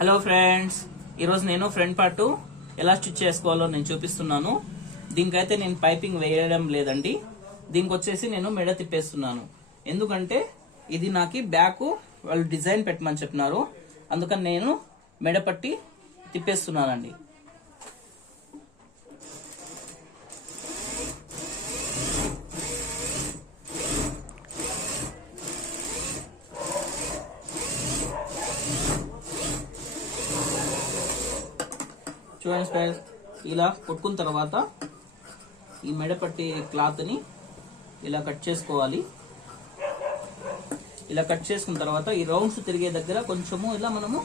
Hello friends, ఈరోజు నేను front part ఎలా స్టిచ్ చేసుకోవాలో నేను చూపిస్తున్నాను. దీనికైతే నేను పైపింగ్ వేయడం లేదండి. దీనికి వచ్చేసి నేను మెడ తిప్పేస్తున్నాను. ఎందుకంటే ఇది నాకు బ్యాక్ వాళ్ళు డిజైన్ పెట్టమని చెప్పినారు. అందుకని నేను మెడ పట్టి తిప్పేస్తున్నానండి. చూడండి ఫ్రెండ్స్, ఇలా కొట్టుకున్న తర్వాత ఈ మెడ పట్టి క్లాత్ ని ఇలా కట్ చేసుకోవాలి. ఇలా కట్ చేసుకున్న తర్వాత ఈ రౌండ్స్ తిరిగే దగ్గర కొంచెము ఇలా మనము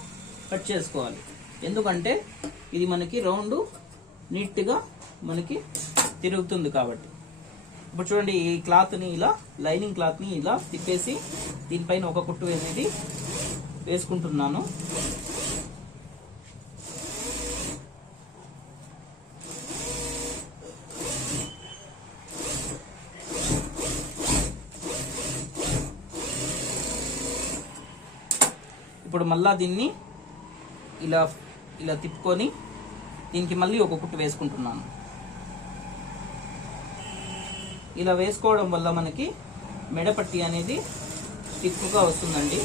కట్ చేసుకోవాలి. ఎందుకంటే ఇది మనకి రౌండ్ నీట్ గా మనకి తిరుగుతుంది కాబట్టి. ఇప్పుడు చూడండి, ఈ క్లాత్ ని ఇలా లైనింగ్ క్లాత్ ని ఇలా తిప్పేసి దీనిపైన ఒక కుట్టు అనేది వేసుకుంటున్నాను. ఇప్పుడు మళ్ళా దీన్ని ఇలా ఇలా తిప్పుకొని దీనికి మళ్ళీ ఒక కుట్టు వేసుకుంటున్నాను. ఇలా వేసుకోవడం వల్ల మనకి మెడపట్టి అనేది స్టిఫ్గా వస్తుందండి.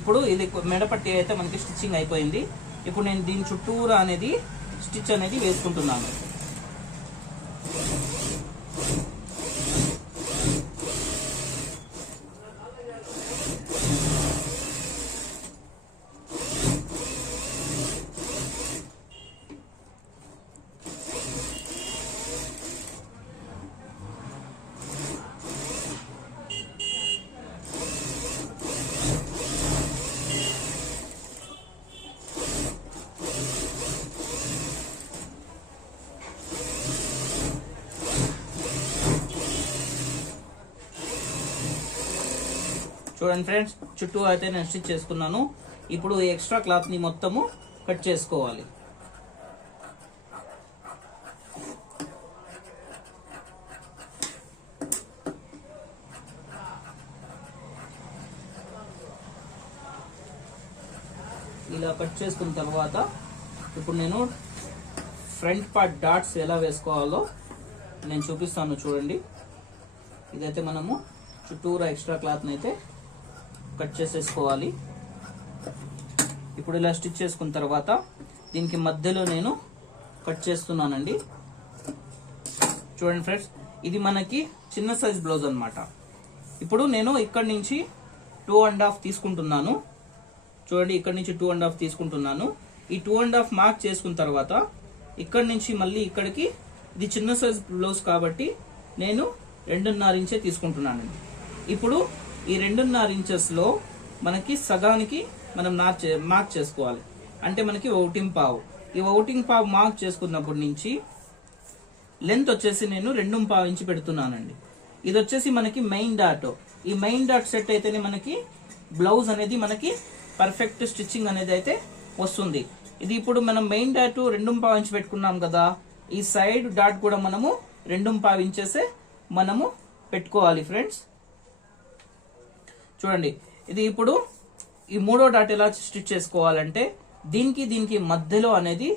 ఇప్పుడు ఇది మెడపట్టి అయితే మనకి స్టిచ్చింగ్ అయిపోయింది. ఇప్పుడు నేను దీని చుట్టూరా అనేది స్టిచ్ అనేది వేసుకుంటున్నాను. చూడండి ఫ్రెండ్స్, చుట్టూ అయితే నేను స్టిచ్ చేసుకున్నాను. ఇప్పుడు ఎక్స్ట్రా క్లాత్ ని మొత్తము కట్ చేసుకోవాలి. ఇలా కట్ చేసుకున్న తర్వాత ఇప్పుడు నేను ఫ్రంట్ పార్ట్ డాట్స్ ఎలా వేసుకోవాలో నేను చూపిస్తాను. చూడండి, ఇదైతే మనము చుట్టూరా ఎక్స్ట్రా క్లాత్ ని అయితే కట్ చేసేసుకోవాలి. ఇప్పుడు ఇలా స్టిచ్ చేసుకున్న తర్వాత దీనికి మధ్యలో నేను కట్ చేస్తున్నానండి. చూడండి ఫ్రెండ్స్, ఇది మనకి చిన్న సైజ్ బ్లౌజ్ అన్నమాట. ఇప్పుడు నేను ఇక్కడ నుంచి 2.5 తీసుకుంటున్నాను. చూడండి, ఇక్కడ నుంచి 2.5 తీసుకుంటున్నాను. ఈ 2.5 మార్క్ చేసుకున్న తర్వాత ఇక్కడ నుంచి మళ్ళీ ఇక్కడికి, ఇది చిన్న సైజ్ బ్లౌజ్ కాబట్టి నేను 2.5 ఇంచే తీసుకుంటున్నానండి. ఇప్పుడు ఈ 2.5 ఇంచెస్ లో మనకి సగానికి మనం మార్క్ చేసుకోవాలి. అంటే మనకి 1.5. ఈ 1.5 మార్క్ చేసుకున్నప్పటి నుంచి లెంత్ వచ్చేసి నేను 2.5 ఇంచు పెడుతున్నానండి. ఇది వచ్చేసి మనకి మెయిన్ డాట్. ఈ మెయిన్ డాట్ సెట్ అయితేనే మనకి బ్లౌజ్ అనేది మనకి పర్ఫెక్ట్ స్టిచ్చింగ్ అనేది అయితే వస్తుంది. ఇది ఇప్పుడు మనం మెయిన్ డాట్ 2.5 ఇంచు పెట్టుకున్నాం కదా, ఈ సైడ్ డాట్ కూడా మనము 2.5 ఇంచెసే మనము పెట్టుకోవాలి ఫ్రెండ్స్. చూడండి, ఇది ఇప్పుడు ఈ మూడో డాట్ ఎలా స్టిచ్ చేసుకోవాలంటే దీనికి మధ్యలో అనేది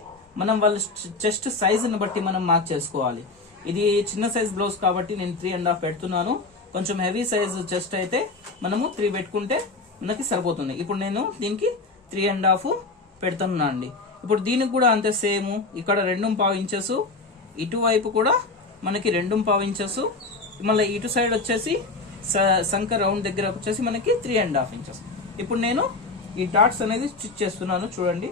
మనం వాళ్ళ చెస్ట్ సైజుని బట్టి మనం మార్క్ చేసుకోవాలి. ఇది చిన్న సైజ్ బ్లౌజ్ కాబట్టి నేను 3.5 పెడుతున్నాను. కొంచెం హెవీ సైజ్ చెస్ట్ అయితే మనము 3 పెట్టుకుంటే మనకి సరిపోతుంది. ఇప్పుడు నేను దీనికి 3.5 పెడుతున్నా అండి. ఇప్పుడు దీనికి కూడా అంతే సేమ్. ఇక్కడ 2.5 ఇంచెస్, ఇటువైపు కూడా మనకి 2.5 ఇంచెస్, మళ్ళీ ఇటు సైడ్ వచ్చేసి సంక రౌండ్ దగ్గర వచ్చేసి మనకి 3.5 ఇంచెస్. ఇప్పుడు నేను ఈ డాట్స్ అనేది స్టిచ్ చేస్తున్నాను. చూడండి,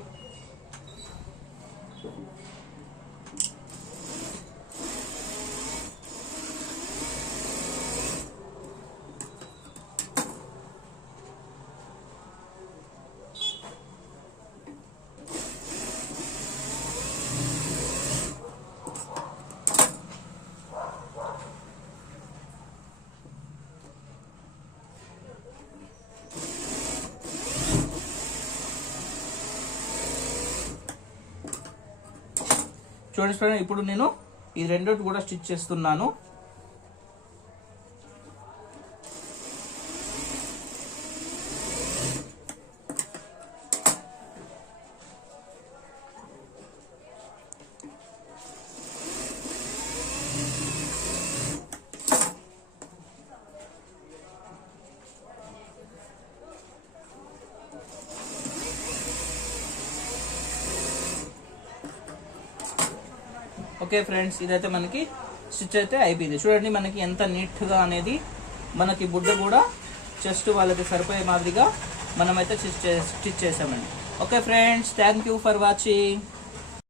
చూడండి ఫ్రెండ్స్, ఇప్పుడు నేను ఈ రెండోటి కూడా స్టిచ్ చేస్తున్నాను. ఓకే ఫ్రెండ్స్, ఇదైతే మనకి స్టిచ్ అయితే అయిపోయింది. చూడండి మనకి ఎంత నీట్గా అనేది, మనకి బుడ్డ కూడా చెస్ట్ వాళ్ళకి సరిపోయే మాదిరిగా మనమైతే స్టిచ్ చేసామండి. Okay friends, thank you for watching.